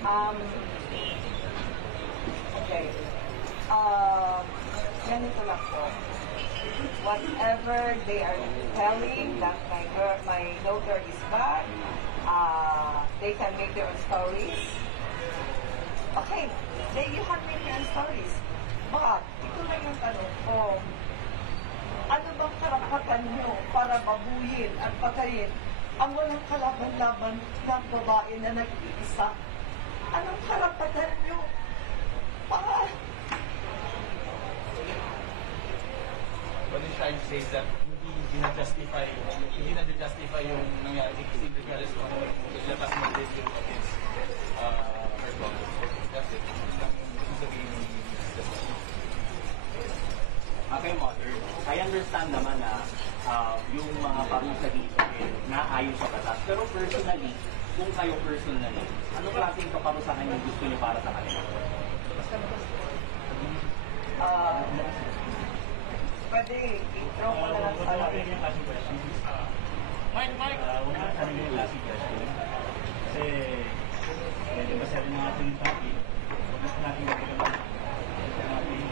Um, okay. Ganito lang po. Whatever they are telling that my daughter is bad, they can make their own stories. Okay, you have made your own stories. But, ito na yung tanong ko. Ano bang karapatan nyo para babuyin at patayin ang walang kalaban-laban ng babae na nag-iisa? Anong karapatan nyo para... What I'm trying to say is that hindi na-justify yung nangyari kasi regardless kung ilabas mo din yung against her daughter. That's it. Okay, Mother. I understand naman na yung mga parusa dito naayon sa batas. Pero personally, kung kayo personally, ano klaseng kaparusahan yung gusto niyo para sa kanila? Pwede, i-throw ko na lang sa akin. Mike! Una ka sa yung classic question. Kasi, pwede ba sabi ng ating topic, mas natin nagkakaroon sa ating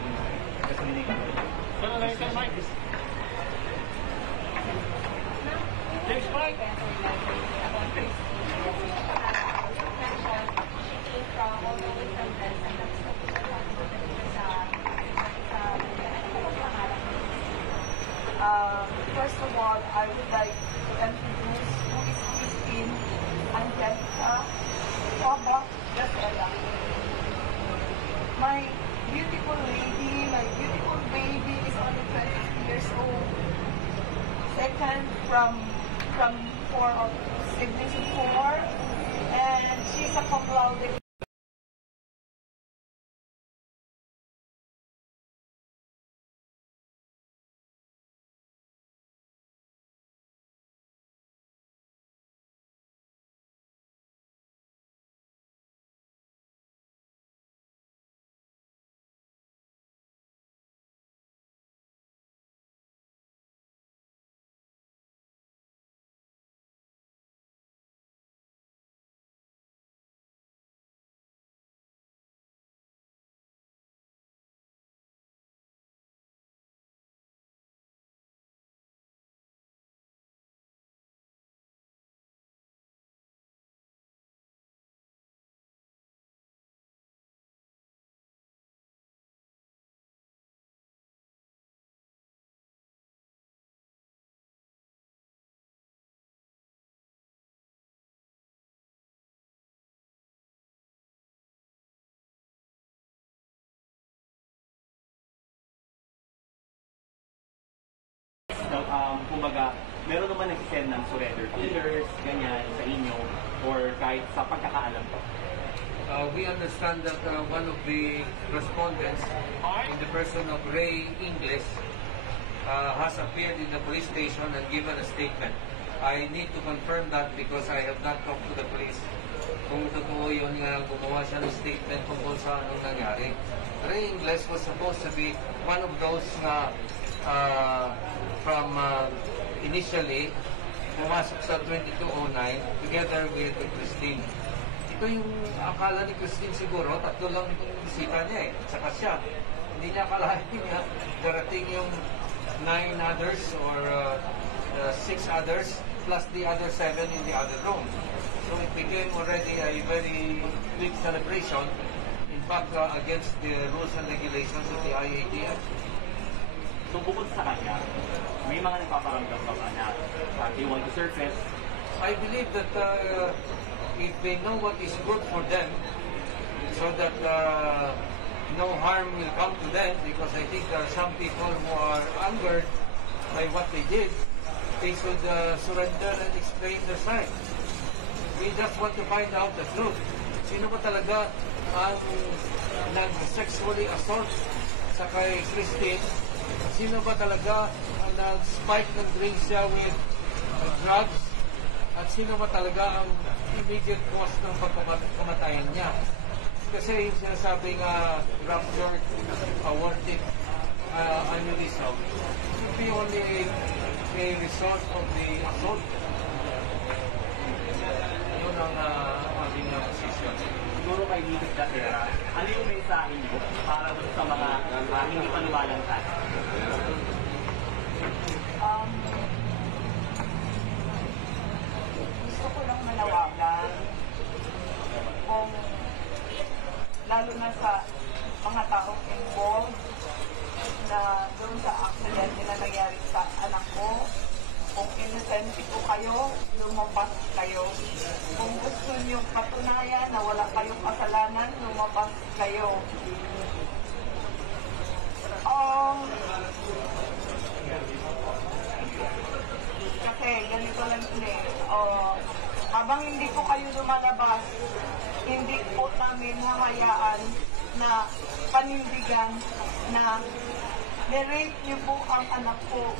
kasalinig. Mike! James Mike! First of all, I would like to introduce who is Christine Angelica Papa Gatella. My beautiful lady, my beautiful baby is only 20 years old. Second from 4 of siblings of 4, and she's a cum laude. Kumbaga, meron naman nagsisend ng surrender killers, ganyan, sa inyo, or kahit sa pagkakaalam ko. We understand that one of the respondents in the person of Ray Ingles has appeared in the police station and given a statement. I need to confirm that because I have not talked to the police. Kung totoo yun nga, gumawa siya ng statement tungkol sa anong nangyari. Ray Ingles was supposed to be one of those na from initially pumasok sa 2209 together with Christine. Ito yung akala ni Christine siguro, tatlo lang itong bisita niya saka siya. Hindi niya akalain niya darating yung 9 others or 6 others plus the other 7 in the other room. So it became already a very big celebration, in fact against the rules and regulations of the IATF. So bukod sa kanya, may mga nagpaparamdam ba na they want to surface? I believe that if they know what is good for them, so that no harm will come to them, because I think there are some people who are angered by what they did, they should surrender and explain their side. We just want to find out the truth. Sino ba talaga ang nag-sexually assault sa kay Christine? Sino ba talaga ang nag-spike ng drink siya with drugs? At sino ba talaga ang immediate cause ng pagkamatayan niya? Kasi yung sinasabing ruptured aortic aneurysm should be only a result of the assault. Yun ang ating position. Siguro kay Mrs. Gatera, ano yung mensahe niyo para doon sa mga hindi paniwalang tayo? Gusto ko lang manawagan kung lalo na sa mga taong involved na doon sa accident na nangyari sa anak ko. Kung innocent po kayo, lumabas kayo. Kung gusto niyo patunayan na wala kayong kasalanan, lumabas kayo. Kasi ganito lang yun eh. Habang hindi po kayo lumalabas, hindi po namin hahayaan na panindigan na nirape niyo po ang anak ko.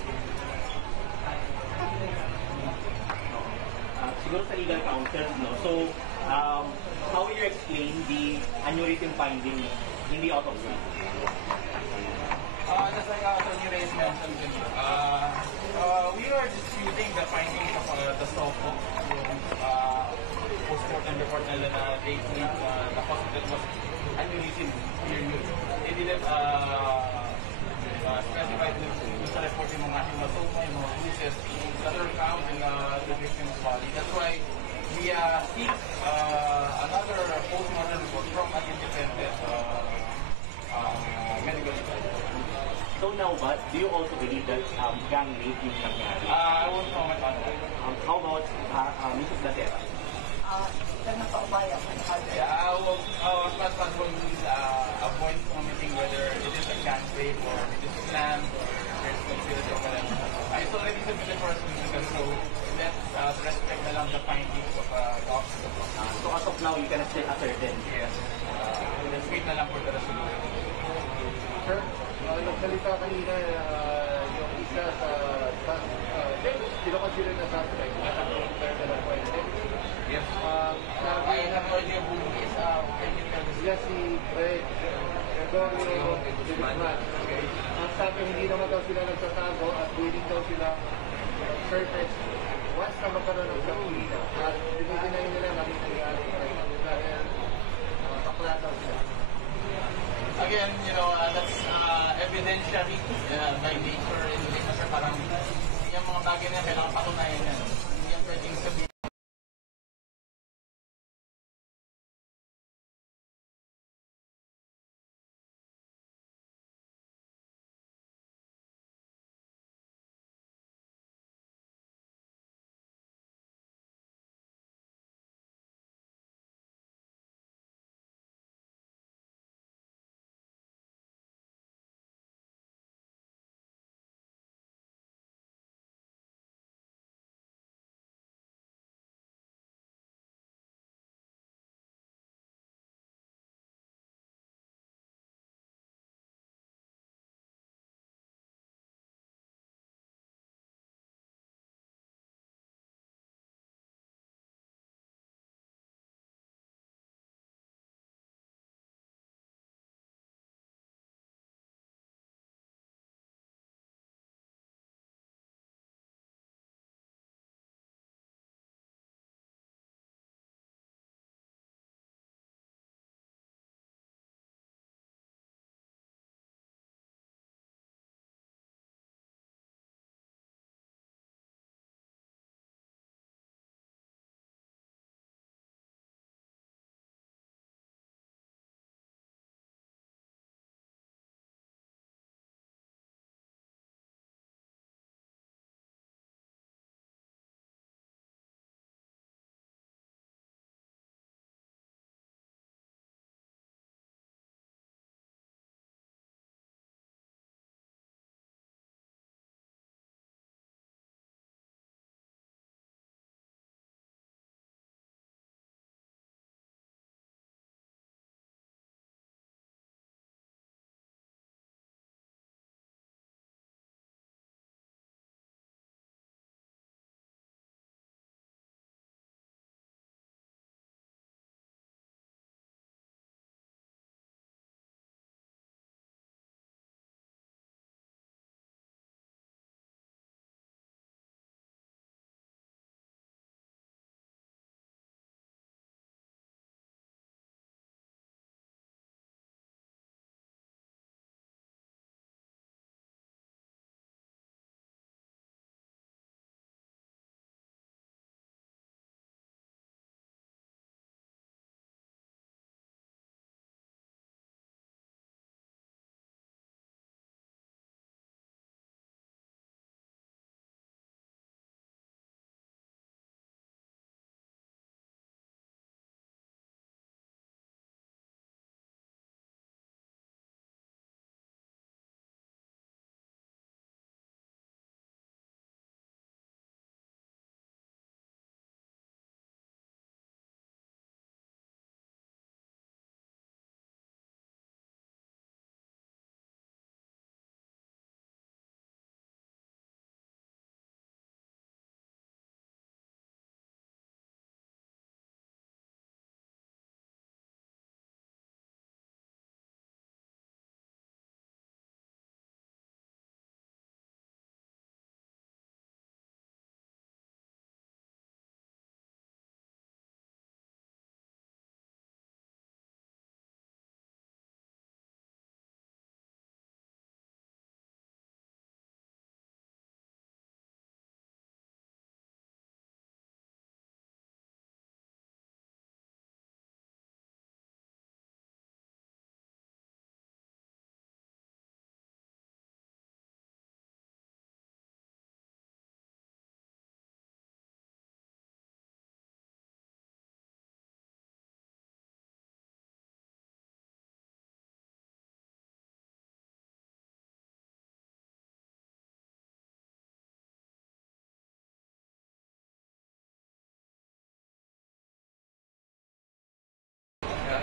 Siguro sa legal counsel, no? So, how will you explain the aneurism finding in the autopsy? Just like Attorney Reyes mentioned, we are disputing the findings of the SOCO, yung post-mortem report nila na they claim the hospital was aneurysm period. They didn't specify sa report yung mga hematoma, yung mga bruises, that are found in the victim's body. That's why we seek another post-mortem report from an independent medical examiner. So now, but do you also believe that gang rape yung nangyari? I won't comment on that. How about Mrs. Gatera? Ganun pa ubaya. Yeah, I will, as much as possible, avoid commenting whether it is a gang rape or it is planned or there's considered or whatever. It's already submitted for us so let's respect na lang the findings of the officer. So as of now, you cannot say ascertain. Yes. Let's wait na lang for the resolution. Sir, nagsalita kanina yung isa sa sino-consider na suspect at ang declare na appointed. Yes. Sabi I have already a book is sila si Fred Gregorio Guzman. Ang sabi hindi naman daw sila nagtatago at willing daw sila surface once na magkaroon ng sakina. At dinidinay nila na nangyari dahil bakla daw sila. Again, that's evidentiary by nature in the case parang yung mga bagay na kailangan patunayan yan. Hindi yan pwedeng sabihin.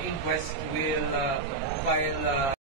inquest will file